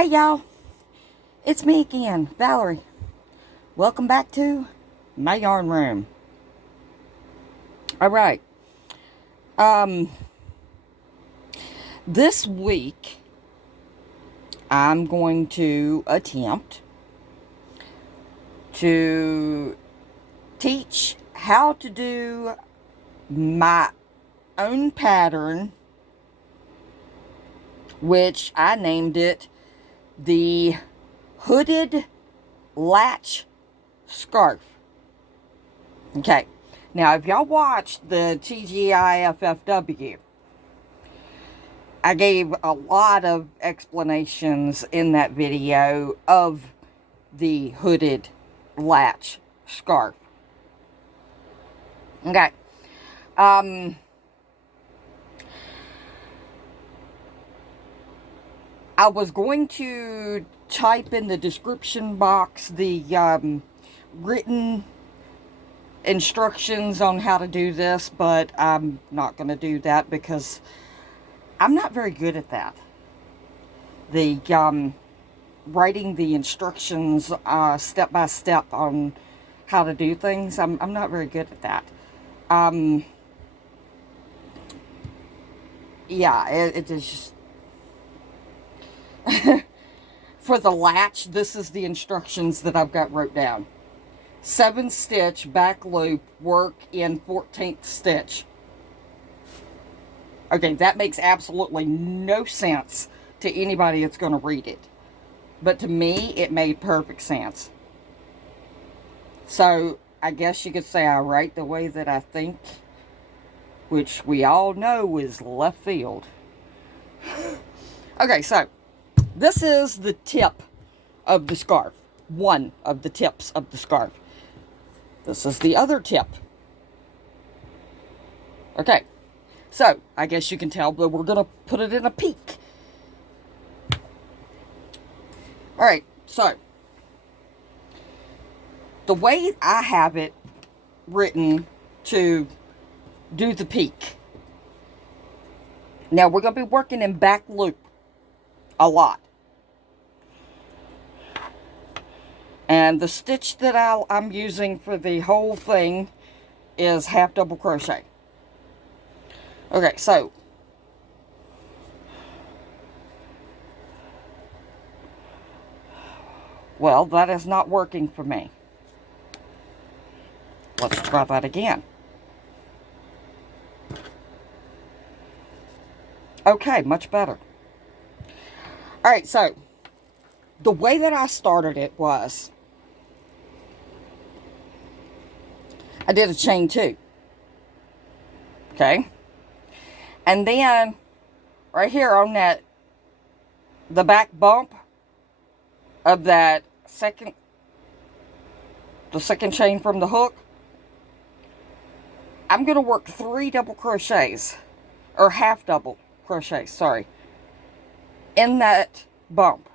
Hey y'all, it's me again, Valerie. Welcome back to my yarn room. Alright, um, this week I'm going to attempt to teach how to do my own pattern, which I named it the Hooded Latch Scarf. Okay, now if y'all watched the TGIFFW, I gave a lot of explanations in that video of the hooded latch scarf. Okay, I was going to type in the description box the written instructions on how to do this, but I'm not going to do that because I'm not very good at that. The writing the instructions step by step on how to do things, I'm not very good at that. Yeah, it is just for the latch. This is the instructions that I've got wrote down. 7 stitch back loop, work in 14th stitch. Okay, that makes absolutely no sense to anybody that's going to read it. But to me, it made perfect sense. So, I guess you could say I write the way that I think, which we all know is left field. Okay, so, this is the tip of the scarf. One of the tips of the scarf. This is the other tip. Okay, so, I guess you can tell that we're going to put it in a peak. Alright, so, the way I have it written to do the peak. Now, we're going to be working in back loop a lot. And the stitch that I'm using for the whole thing is half double crochet. Okay, so well, that is not working for me. Let's try that again. Okay, much better. Alright, so the way that I started it was I did a chain 2. Okay? And then right here on that, the back bump of that the second chain from the hook, I'm going to work 3 double crochets, or half double crochets, sorry, in that bump.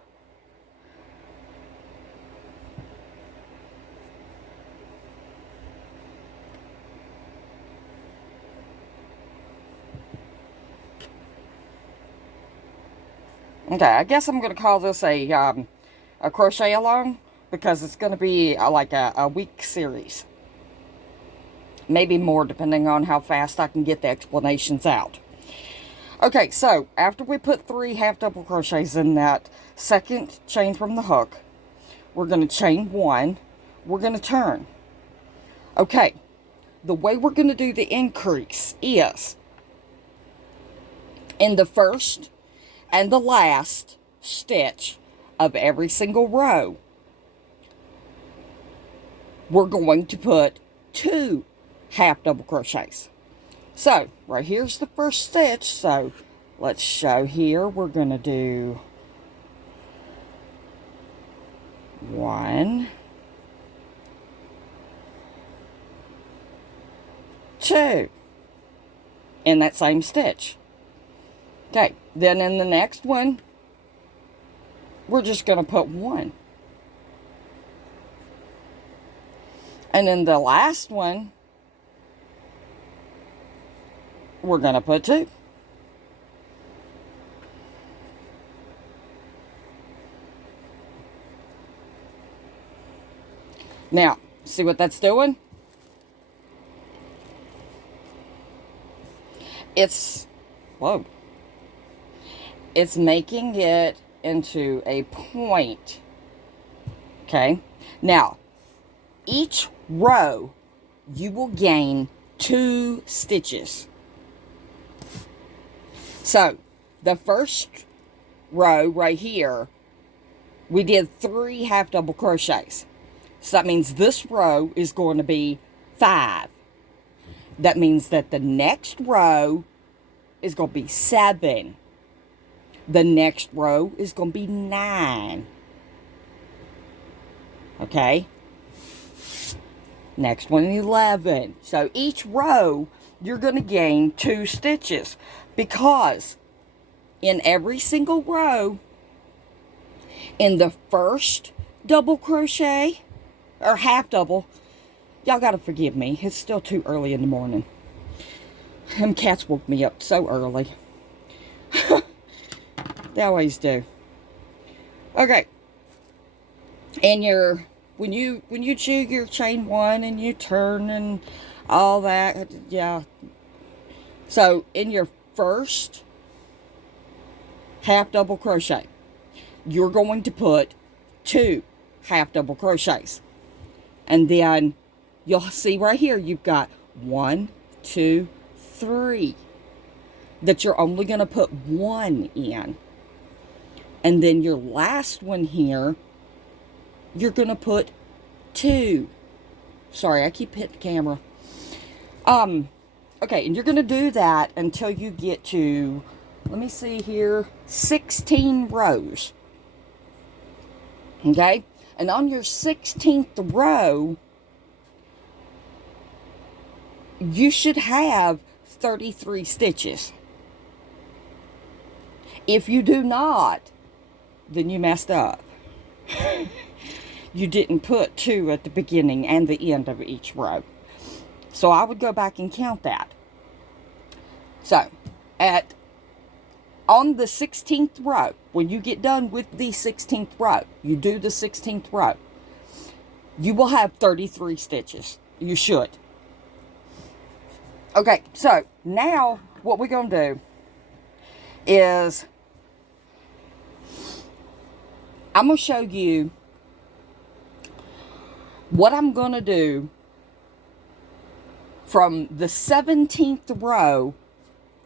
Okay, I guess I'm going to call this a crochet along, because it's going to be like a week series. Maybe more, depending on how fast I can get the explanations out. Okay, so after we put 3 half double crochets in that second chain from the hook, we're going to chain 1. We're going to turn. Okay, the way we're going to do the increase is in the first and the last stitch of every single row, we're going to put 2 half double crochets. So, right here's the first stitch. So, let's show here. We're going to do 1, 2 in that same stitch. Okay, then in the next one, we're just going to put 1. And in the last one, we're going to put 2. Now, see what that's doing? It's, whoa. It's making it into a point. Okay? Now, each row, you will gain 2 stitches. So, the first row right here, we did 3 half double crochets. So that means this row is going to be 5. That means that the next row is going to be 7. The next row is going to be 9. Okay? Next one, 11. So each row, you're going to gain 2 stitches. Because in every single row, in the first double crochet, or half double, y'all got to forgive me. It's still too early in the morning. Them cats woke me up so early. They always do. Okay. And when you do your chain 1 and you turn and all that, yeah. So in your first half double crochet, you're going to put 2 half double crochets. And then you'll see right here, you've got 1, 2, 3 that you're only going to put 1 in. And then your last one here, you're going to put 2. Sorry, I keep hitting the camera. Okay, and you're going to do that until you get to, let me see here, 16 rows. Okay? And on your 16th row, you should have 33 stitches. If you do not, then you messed up. You didn't put 2 at the beginning and the end of each row. So I would go back and count that. So, on the 16th row, when you get done with the 16th row, you do the 16th row, you will have 33 stitches. You should. Okay, so now what we're going to do is I'm going to show you what I'm going to do from the 17th row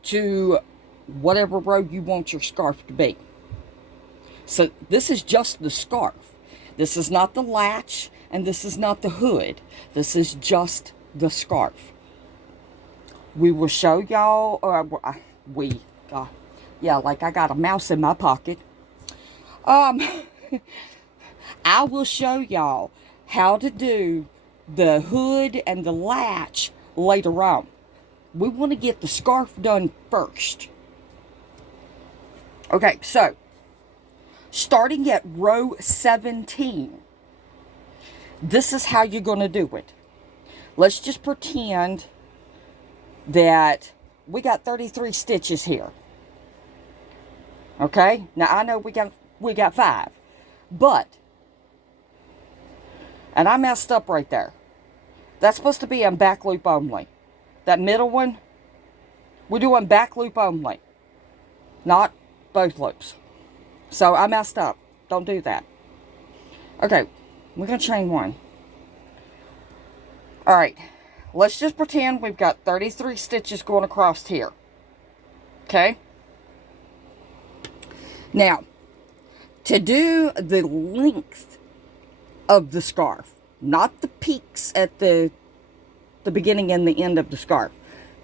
to whatever row you want your scarf to be. So this is just the scarf. This is not the latch and this is not the hood. This is just the scarf. We will show y'all, yeah, like I got a mouse in my pocket. I will show y'all how to do the hood and the latch later on. We want to get the scarf done first. Okay, so starting at row 17, this is how you're going to do it. Let's just pretend that we got 33 stitches here. Okay, now I know we got 5, but, and I messed up right there. That's supposed to be in back loop only. That middle one, we're doing back loop only, not both loops. So I messed up. Don't do that. Okay, we're going to chain 1. Alright, let's just pretend we've got 33 stitches going across here. Okay? Now, to do the length of the scarf, not the peaks at the beginning and the end of the scarf,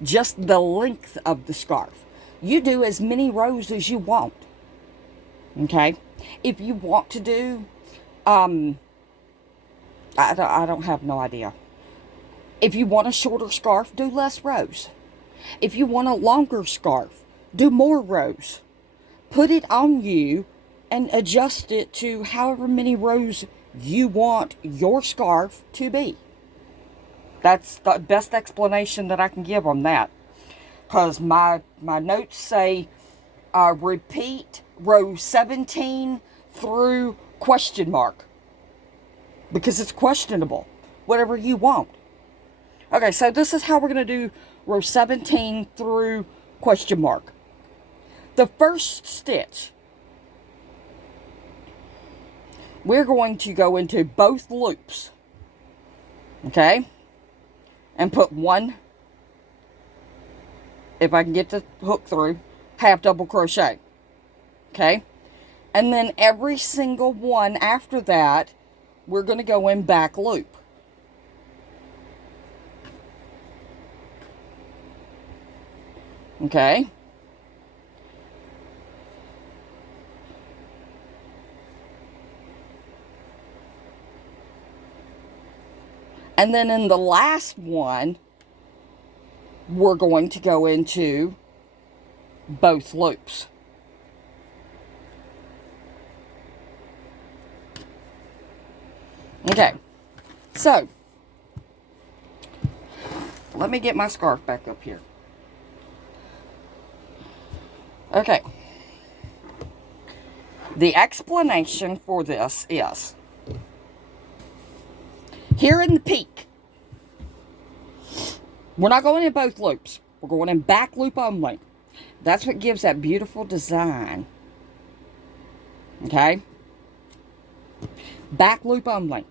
just the length of the scarf, you do as many rows as you want. Okay? If you want to do, I don't have no idea. If you want a shorter scarf, do less rows. If you want a longer scarf, do more rows. Put it on you and adjust it to however many rows you want your scarf to be. That's the best explanation that I can give on that. Because my notes say repeat row 17 through question mark. Because it's questionable. whatever you want. Okay, so this is how we're going to do row 17 through question mark. The first stitch, we're going to go into both loops, okay, and put one, if I can get the hook through, half double crochet, okay, and then every single one after that, we're going to go in back loop. Okay. And then in the last one, we're going to go into both loops. Okay, so let me get my scarf back up here. Okay, the explanation for this is, here in the peak, we're not going in both loops. We're going in back loop only. That's what gives that beautiful design. Okay? Back loop only.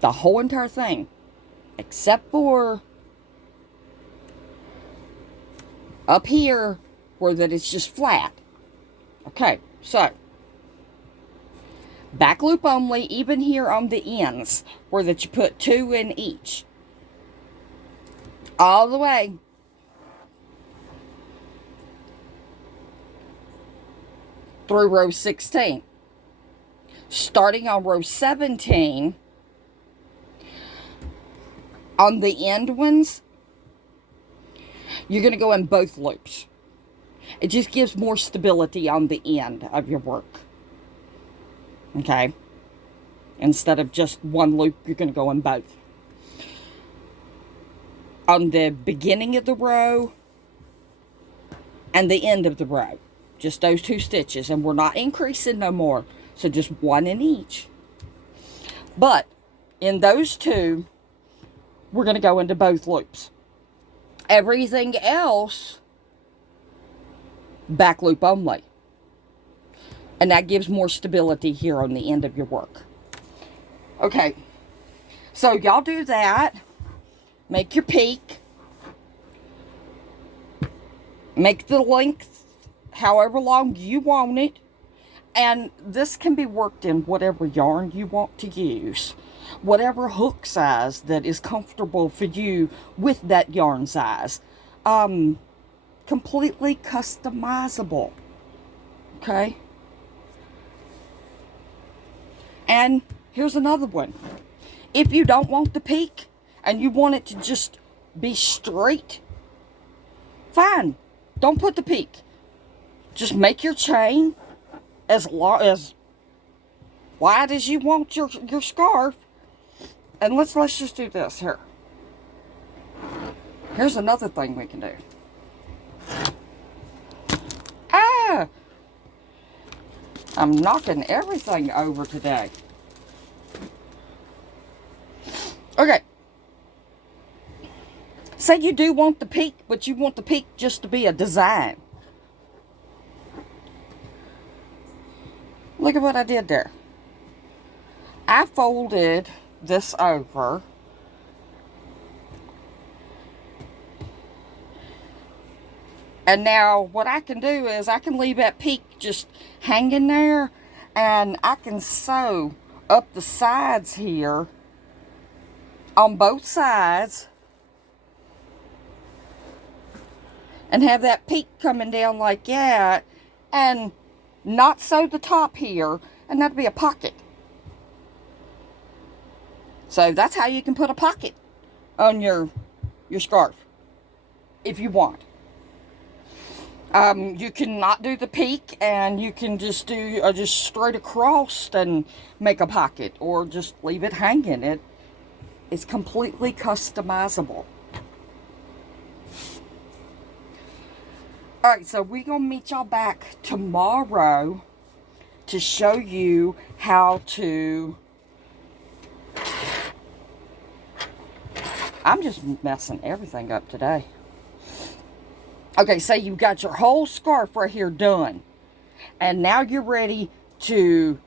The whole entire thing. Except for up here where that it's just flat. Okay, so back loop only, even here on the ends where that you put 2 in each. All the way through row 16. Starting on row 17, on the end ones, you're going to go in both loops. It just gives more stability on the end of your work. Okay? Instead of just one loop, you're going to go in both. On the beginning of the row and the end of the row. Just those 2 stitches. And we're not increasing no more. So just 1 in each. But in those 2, we're going to go into both loops. Everything else, back loop only. And that gives more stability here on the end of your work. Okay. So y'all do that. Make your peak. Make the length however long you want it. And this can be worked in whatever yarn you want to use. Whatever hook size that is comfortable for you with that yarn size. Completely customizable. Okay? And here's another one. If you don't want the peak and you want it to just be straight, fine. Don't put the peak. Just make your chain as wide as you want your scarf. And let's just do this here. Here's another thing we can do. Ah! I'm knocking everything over today. Okay. Say you do want the peak, but you want the peak just to be a design. Look at what I did there. I folded this over. And now what I can do is I can leave that peak just hanging there. And I can sew up the sides here on both sides. And have that peak coming down like that. And not sew the top here. And that'd be a pocket. So that's how you can put a pocket on your scarf. If you want. You can not do the peak, and you can just do just straight across and make a pocket, or just leave it hanging. It is completely customizable. Alright, so we're going to meet y'all back tomorrow to show you how to I'm just messing everything up today. Okay, so you've got your whole scarf right here done. And now you're ready to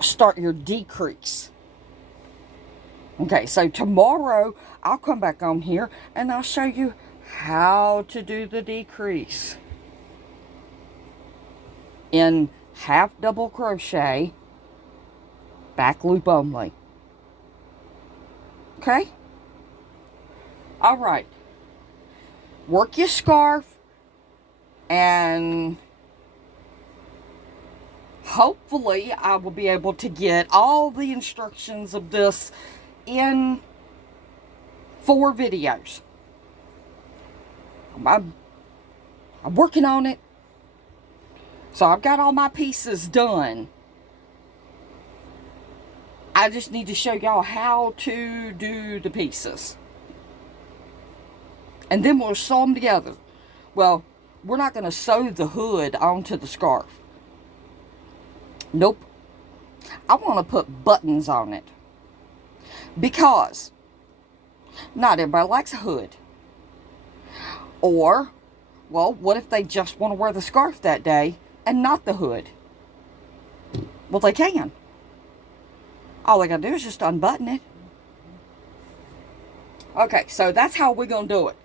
start your decrease. Okay, so tomorrow I'll come back on here and I'll show you how to do the decrease in half double crochet, back loop only. Okay? All right. Work your scarf and hopefully I will be able to get all the instructions of this in 4 videos. I'm working on it. So I've got all my pieces done. I just need to show y'all how to do the pieces. And then we'll sew them together. Well, we're not going to sew the hood onto the scarf. Nope. I want to put buttons on it. Because not everybody likes a hood. Or, well, what if they just want to wear the scarf that day and not the hood? Well, they can. All they got to do is just unbutton it. Okay, so that's how we're going to do it.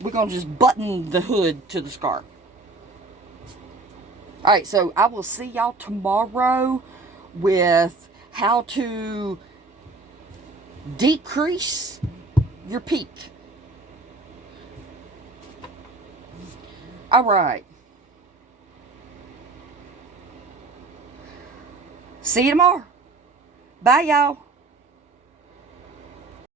We're going to just button the hood to the scarf. Alright, so I will see y'all tomorrow with how to decrease your peak. Alright. See you tomorrow. Bye, y'all.